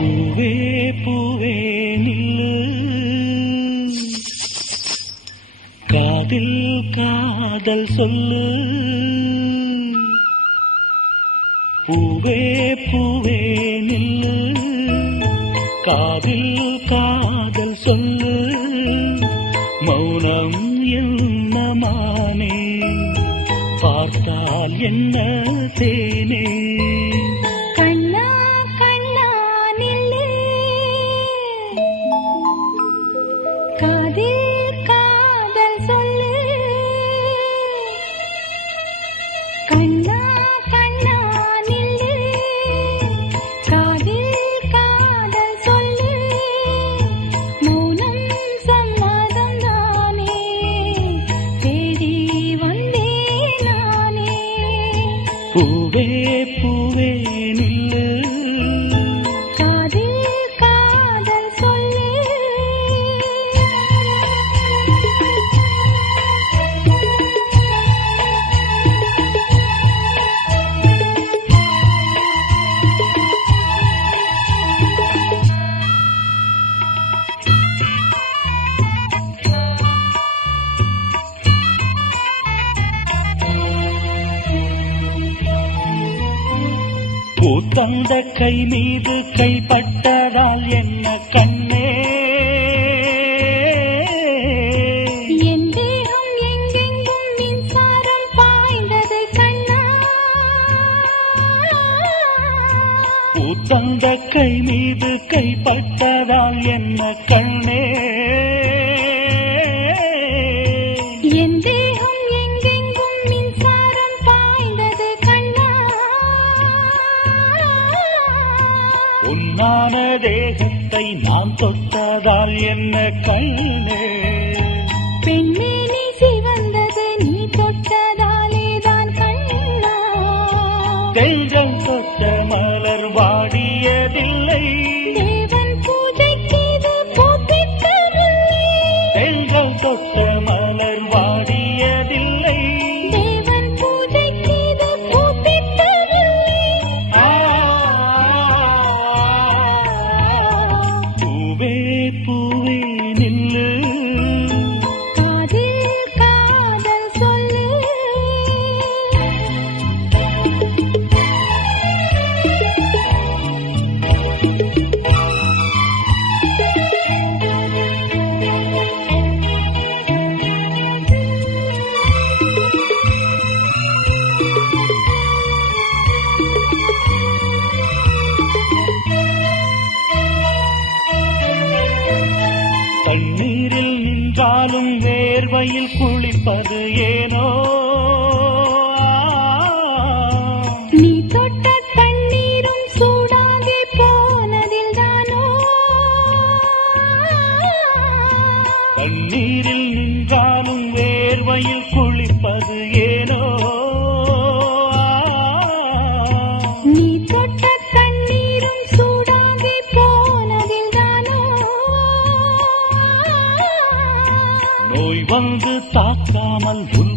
பூவே பூவே நில்லு, காதில் காதல் சொல்லு. பூவே பூவே நில்லு, காதில் காதல் சொல்லு. மௌனம் என்ன மானே, பார்த்தால் என்ன தேனே. கண்ணா கண்ணா நில்லு, காதில் காதல் சொல்லு. கண்ணா கண்ணா நில்லு, காதில் காதல் சொல்லு. மௌனம் சம்மதம் தானே, தேடி வந்தேன் நானே. பூவே பூவே நில்லு, காதில் காதல் சொல்லு. பூத்தந்த கை மீது கைப்பட்டதால் என்ன கண்ணே. என் தேகம் எங்கெங்கும் மின்சாரம் பாய்ந்தது கண்ணா. பூத்தந்த கை மீது கைப்பட்டதால் என்ன கண்ணே. என் தேகம் எங்கெங்கும் மின்சாரம் பாய்ந்தது கண்ணா. உன்னான தேகத்தை நான் தொட்டதால் என்ன கண்ணே. பெண்ணே நீ சிவந்தது நீ தொட்டதாலேதான் கண்ணா. தென்றல் தொட்ட மலர் வாடியதில்லை, தேவன் பூஜைக்கு இது பூத்திட்டதில்லை. தென்றல் தொட்ட மலர் வாடியதில்லை. தேவன் பூஜைக்கு இது பூத்திட்டதில்லை. பூவே பூவே நில்லு, காதில் காதல் சொல்லு. தண்ணீரில் நின்றாலும் வேர்வையில் குளிப்பது ஏனோ. நீ தொட்ட தண்ணீரும் சூடாகி போனதில் தானோ. தண்ணீரில் நின்றாலும் வேர்வையில் குளிப்பது ஏனோ. நீ தொட்ட தண்ணீரும் சூடாகி போனதில் தானோ. நோய் வந்து தாக்காமல் உன்